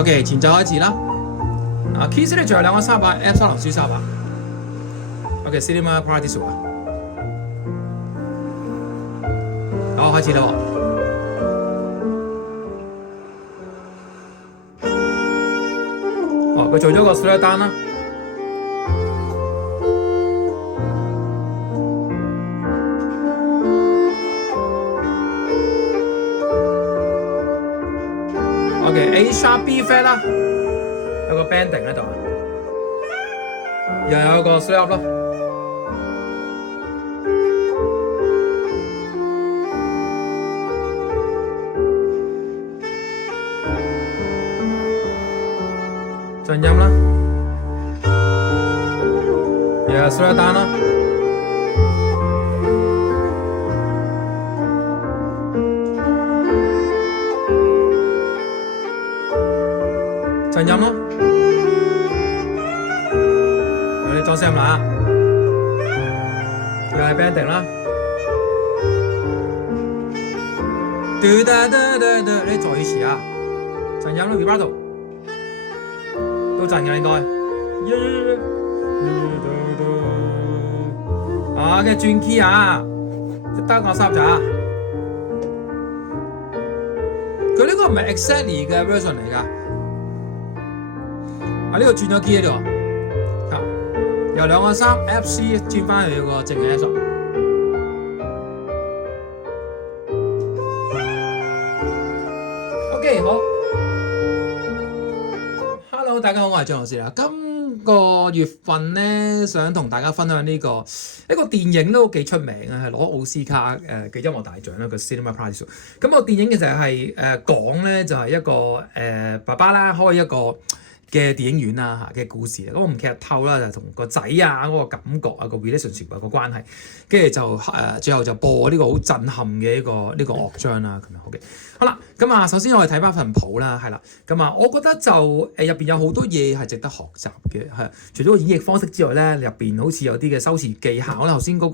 OK， 前奏開始啦。Keys 咧仲有兩個沙把 ，F 沙同 C 沙把。OK，Cinema Paradiso 啊。好，開始啦喎。佢做咗個 slow down 啦。OK，A sharp B flat 啦，有個 bending 喺度，又有個 slow up 咯。進音啦，又有 slow down 啦。進音咯，有啲裝聲啦，又係 bending 啦，你再一次啊，進音咯 vibrato 都震嘅應該，跟住轉 key 啊，得個三咋，佢呢個唔係 exactly 嘅 version 嚟㗎。呢個轉咗 key 喺度，由兩個三 FC 轉翻去個正嘅 F。OK， 好。Hello， 大家好，我係張老師啦。今個月份咧，想同大家分享一個電影都幾出名啊，係攞奧斯卡嘅音樂大獎啦，個 Cinema Paradiso。咁個電影其實係講咧就係一個爸爸啦，開一個嘅電影院啊嘅故事，咁我唔劇透啦，就同個仔啊嗰個感覺啊個 relationship 個關係，跟住就最後就播呢個好震撼嘅呢個樂章啦，咁樣 OK。好啦，咁啊首先我哋睇翻份譜啦，係啦，咁啊我覺得就入邊有好多嘢係值得學習嘅，係除咗個演繹方式之外咧，入邊好似有啲嘅修辭技巧啦，頭先嗰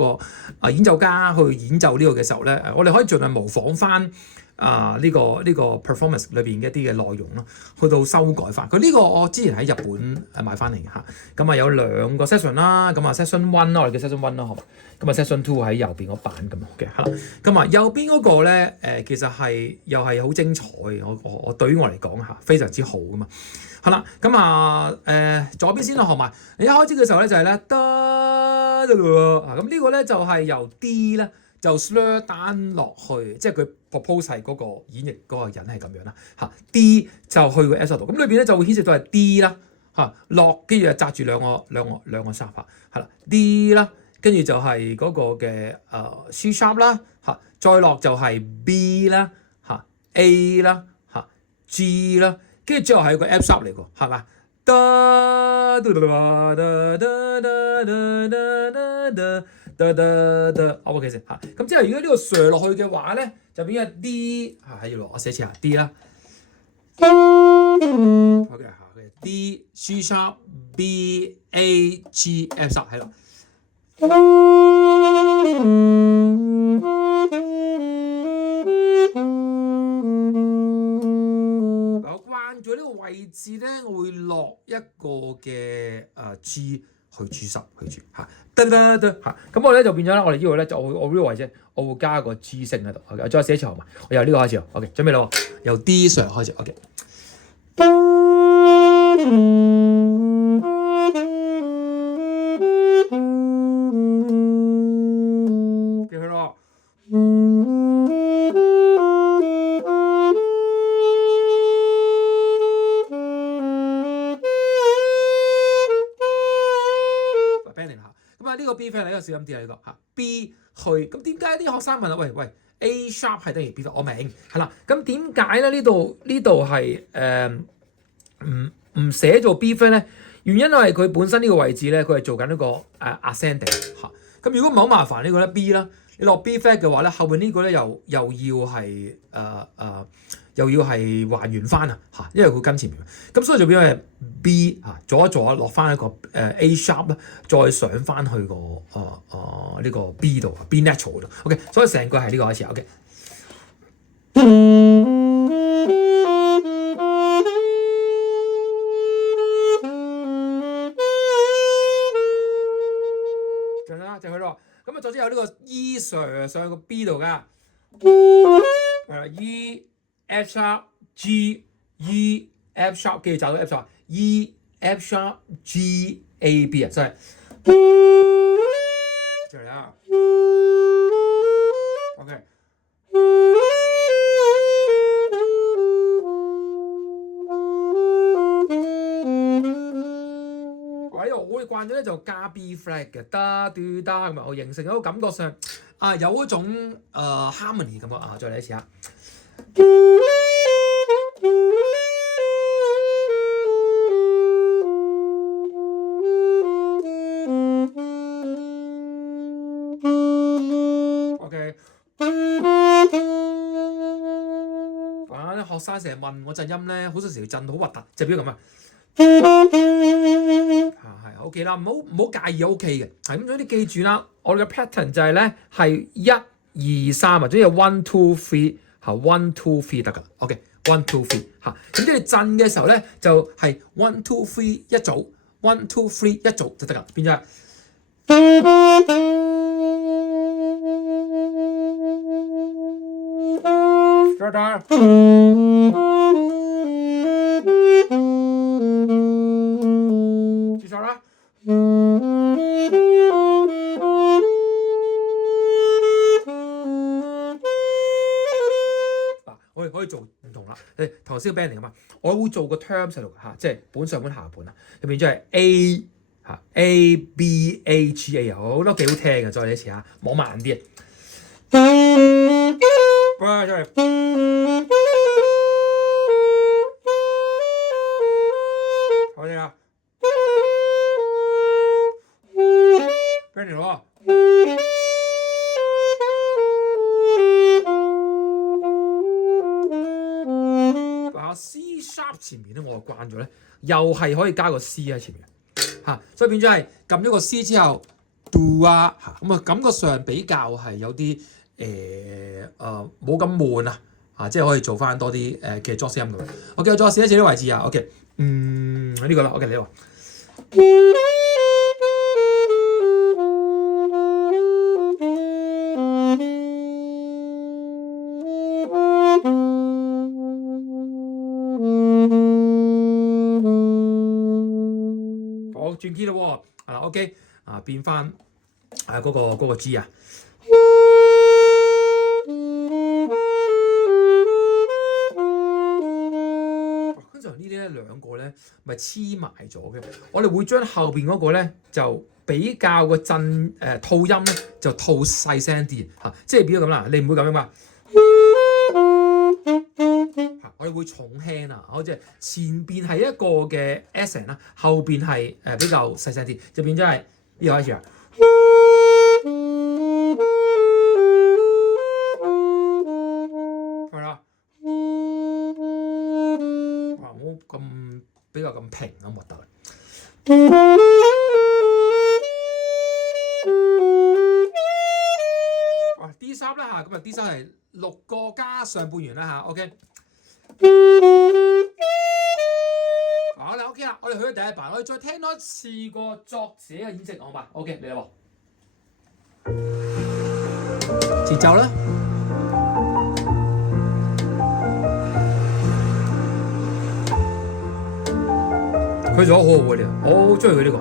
個演奏家去演奏呢個嘅時候咧，我哋可以盡量模仿翻。呢個 performance 裏邊嘅一啲嘅內容咯，去到修改翻。佢呢個我之前喺日本買翻嚟嘅嚇，咁啊有兩個 session 啦，咁啊 session one 啦，我哋叫 session one 啦，好嘛？咁啊 session two 喺右邊嗰版咁嘅，係啦。咁啊右邊嗰個咧其實係又係好精彩嘅，我對於我嚟講嚇非常之好噶嘛。好啦，咁啊左邊先啦，學埋。你一開始嘅時候咧就係咧咁呢個咧就係由 D 咧。就 slur down 落去，即係佢 propose 係嗰個演繹嗰個人係咁樣啦嚇。D 就去個 F 度，咁裏邊咧就會顯示到係 D 啦嚇，落跟住就紮住兩個沙發係啦 D 啦，跟住就係嗰個嘅C sharp 啦嚇，再落就係 B 啦嚇 A 啦嚇 G 啦，跟住之後係一個 F sharp 嚟㗎係嘛？OK 先嚇，咁之後如果呢個上落去嘅話咧，就變咗 D 喺度，我寫次下 D 啦。OK 嚇，D C sharp B A G F sharp 喺度。我關咗呢個位置咧，我會落一個嘅G。去 G10 去住嚇，得嚇，咁我咧就變咗啦。我哋呢度咧就我呢個位置，我會加個 G 聲喺度。OK， 再寫一次號碼，我由呢個開始。OK， 準備啦，由 D 上開始。OK， 繼續咯。呢個 B flat 呢個小音啲喺呢度嚇 ，B 去咁點解啲學生問啊？喂 A sharp 係等於 B flat， 我明係啦。咁點解咧？呢度係唔寫做 B flat 咧？原因係佢本身呢個位置咧，佢係做緊一個ascending 嚇。咁如果唔係好麻煩呢個咧 B 啦，你落 B flat 嘅話咧，後邊呢個咧又要係還原翻啊嚇，因為佢跟前面，咁所以就變咗係 B 嚇，做一落翻一個A sharp 咧，再上翻去個呢個 B 度 B natural 度 ，OK， 所以成個係呢個開始 ，OK。有呢個 E sharp 上個 B 度㗎。E F sharp G E F sharp 記住找到 F sharp E F sharp G A B 啊，所以就嚟啦。OK。我哋慣咗咧就加 B flat 嘅，得嘟得咁啊，我形成一個感覺上有一種harmony 感覺啊，再嚟一次啊。OK。學生成日問我震音咧，好多時要震到好核突，就比如咁啊。係 OK 啦，唔好介意 OK 嘅，係咁，總之記住啦，我哋嘅 pattern 就係咧係1 2 3或者有1 2 3嚇1 2 3得㗎 ，OK 1 2 3嚇，咁即係震嘅時候咧就係1 2 3一組，1 2 3一組就得㗎，變咗。記住啦。我哋可以做唔同啦。頭先個 band 嚟㗎嘛，我會做個 terms 喺度嚇，即係本上本下本啊，入邊即係 A 嚇 A B A G A 啊，好多幾好聽嘅，再嚟一次嚇，摸慢啲啊。喂，再嚟。好聽啊！跟住咯。C sharp 前面咧，我就慣咗咧，又係可以加個 C 喺前面嚇，所以變咗係撳咗個 C 之後 do 啊嚇，咁啊感覺上比較係有啲冇咁悶啊，即係可以做翻多啲嘅 jazz 音咁。OK， 我再試一試啲位置啊。OK， 呢個啦。OK， 你話。轉 key 咯喎，OK 變翻嗰個 G 啊。跟住呢啲咧兩個咧咪黐埋咗嘅，我哋會將後邊嗰個咧就比較個震吐音咧就吐細聲啲嚇，即係變咗咁啦，你唔會咁樣嘛。我哋會重輕啊，好似前邊係一個嘅 accent 啦，後邊係比較細聲啲，就變咗係呢個開始啊。係啦，哇！唔好咁比較咁平咁核突。D3啦嚇，咁啊 D3係6個加上半弦啦嚇 ，OK。好啦 ，OK 啦，我哋去咗第一版，我哋再聽多一次個作者嘅演繹，好嘛 ？OK， 嚟啦喎，節奏啦，佢做得好好嘅，我好中意佢呢個。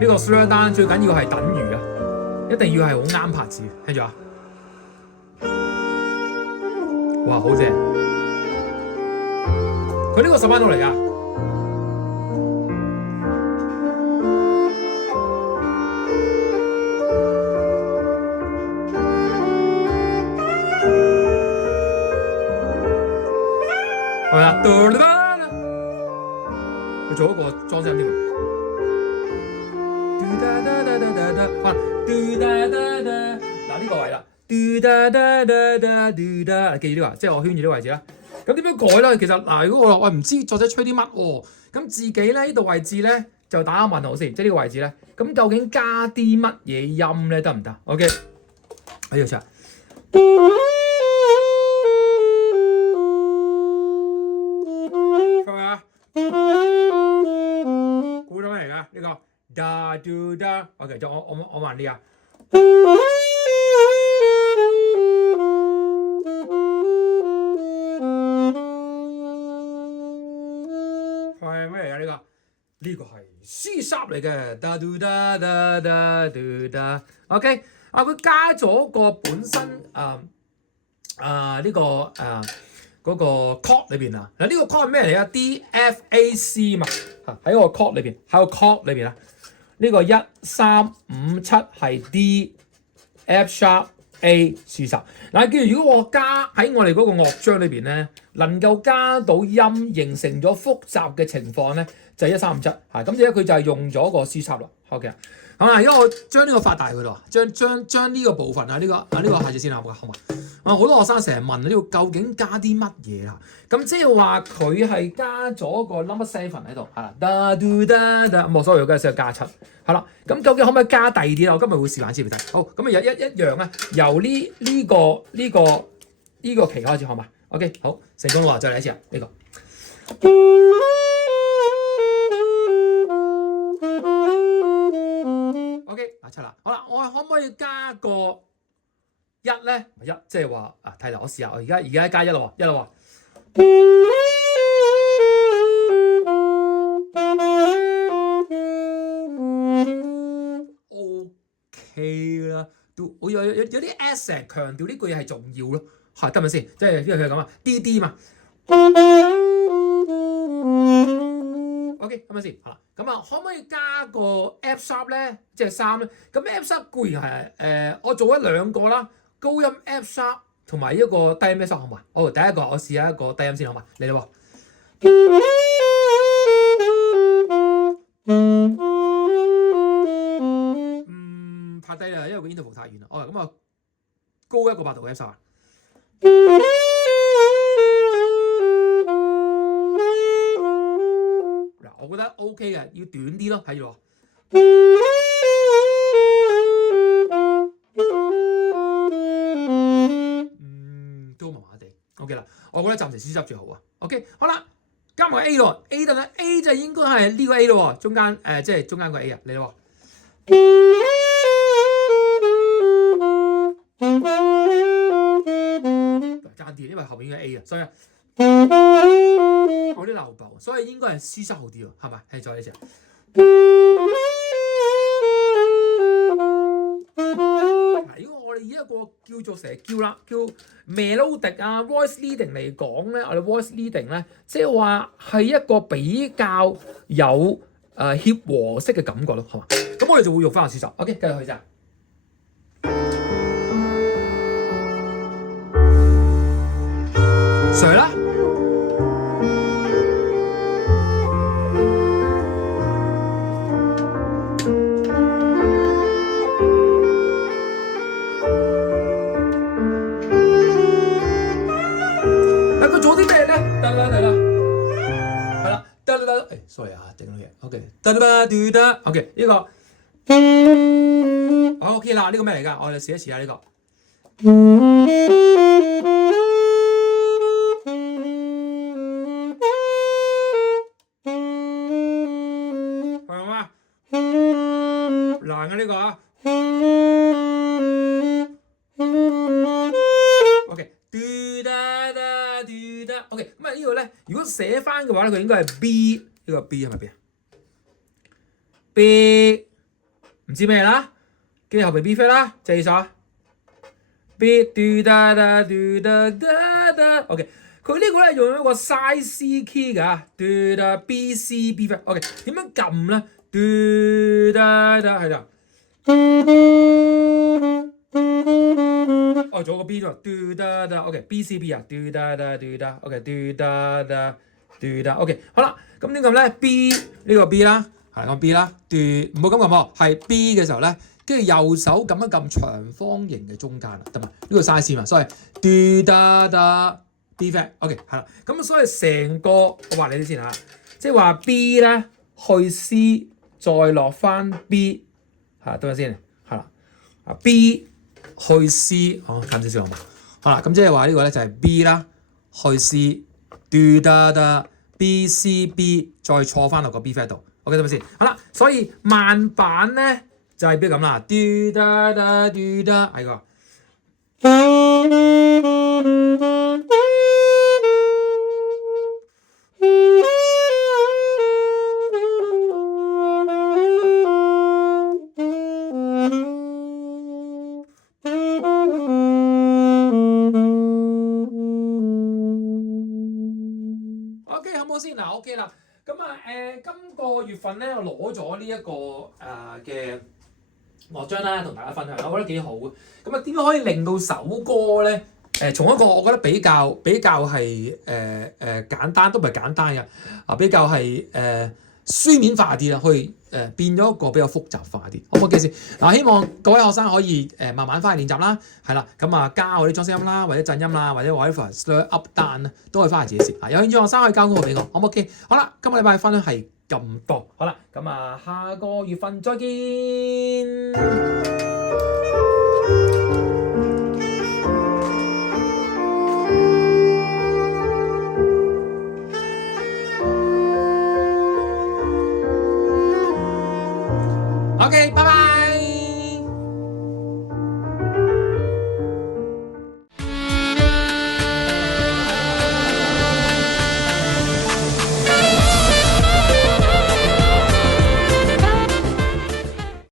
呢個 slur down 最緊要係等於啊，一定要係好啱拍子，聽住啊！哇，好正！佢呢個10班度嚟㗎。係咪啊？佢做一個裝聲添喎。嗱呢個位啦。記住呢個，即係我圈住呢個位置啦。咁點樣改咧？其實嗱，如果我唔知作者吹啲乜喎，咁自己咧呢度位置咧就打個問號先，即係呢個位置咧。咁究竟加啲乜嘢音咧得唔得 ？OK， 喺度先。係咪啊？估到咩嚟㗎？呢個 da do da，OK， 就我慢啲啊。係咩嚟㗎？呢個係 C sharp 嚟嘅，da do da da da do da。OK， 佢加咗個本身嗰個 chord 裏邊啊，嗱呢個 chord 係咩嚟啊 ？D F A C 嘛，喺個 chord 裏邊，喺個 chord 裏邊啊，呢個1 3 5 7係 D F sharp A C sharp。嗱，記住如果我加喺我哋嗰個樂章裏邊咧，能夠加到音形成咗複雜嘅情況咧，就係1 3 5 7嚇。咁而家佢就係用咗個 C sharp 啦。OK， 好嘛，而家我將呢個發大佢咯，將呢個部分啊，呢個下次先啦，好嘛？好多學生成日問呢個究竟加啲乜嘢啦？咁即係話佢係加咗個 number 7喺度，係啦，da do da da，冇所謂，梗係需要加7，係啦。咁究竟可唔可以加第二啲咧？我今日會示範先俾你睇。好，咁啊一樣咧，由呢個期開始，好嘛 ？OK， 好，成功啦，再嚟一次啊，呢個。OK， 7啦，好啦，我可唔可以加個1咧？1即係話睇嚟我試下，我而家加1啦喎，1啦喎。OK 啦，都我有啲 accent 強調呢句嘢係重要咯，係得咪先？即係因為佢係咁啊，D 嘛。OK， 得咪先？係啦，咁啊，可唔可以加個 F sharp 咧？即係3咧？咁 F sharp 固然係我做咗2個啦。高音 F sharp 同埋一個低音 F sharp 好嘛？好，第一個我試下一個低音先好嘛？嚟啦喎！拍低啦，因為個 interval 太遠啦。哦，咁啊，高一個8度嘅 F sharp。嗱，我覺得 OK 嘅，要短啲咯，睇住喎。都麻麻地 ，OK 啦，我覺得暫時 C sharp 最好啊。OK， 好啦，加埋 A 咯 ，A 得啦 ，A 就應該係呢個 A 咯，中間即係中間個 A 啊，嚟咯。爭啲，因為後面嘅 A 啊，所以我啲漏爆，所以應該係 C sharp 好啲喎，係咪？係再一次。以一個叫做成日叫 melodic 啊 voice leading 嚟講咧，我哋 voice leading 咧，即係話係一個比較有協和式嘅感覺咯，係嘛？咁我哋就會用翻個 C sharp。OK， 繼續去咋？誰啦？sorry 啊，整到嘢。OK， OK 呢個好 OK 啦。呢個咩嚟㗎？我哋試一試下呢個。係嘛？難嘅呢個啊。OK， OK， 咁啊呢個咧，如果寫翻嘅話咧，佢應該係 B。呢個 B 係咪 B 啊 ？B 唔知咩啦，跟住後邊 B flat 啦，即係呢首啊。B do da da do da da da。OK， 佢呢個咧用一個 side C key 㗎 ，do da B C B flat。OK， 點樣撳咧 ？do da da 係啦。哦，仲有個 B 喎 ，do da da。OK，B C B 啊 ，do da da do da。OK，do da da do da。OK， 好啦。咁點撳咧 ？B 呢個 B 啦，係個 B 啦。do 唔好咁撳喎，係 B 嘅時候咧，跟住右手咁樣撳長方形嘅中間啦，得嘛？呢個 size 嘛，所以 do da da B flat。OK， 係啦。咁所以成個我話你啲先嚇，即係話 B 咧去 C 再落翻 B 嚇，等陣先係啦。B 去 C， 好近少少好嘛？好啦，咁即係話呢個咧就係 B 啦，去 C do da da。B C B 再錯翻落個 B flat 度 ，OK 得咪先？好啦，所以慢板咧就係邊咁啦 ，do da da do da 係個。OK 啦。咁今個月份咧，我攞咗呢一個嘅樂章啦，同大家分享，我覺得幾好。咁點解可以令到首歌咧？從一個我覺得比較係簡單，都唔係簡單嘅比較係書面化啲啦，去變咗一個比較複雜化啲。好唔好嘅先？嗱，希望各位學生可以慢慢翻去練習啦，係啦，咁加我啲裝飾音啦，或者震音啦，或者 whatever slur up down 咧，都可以翻去自己試。有興趣學生可以交功課俾我，好唔好？OK？好啦，今個禮拜分享係咁多，好啦，下個月份再見。OK，拜拜。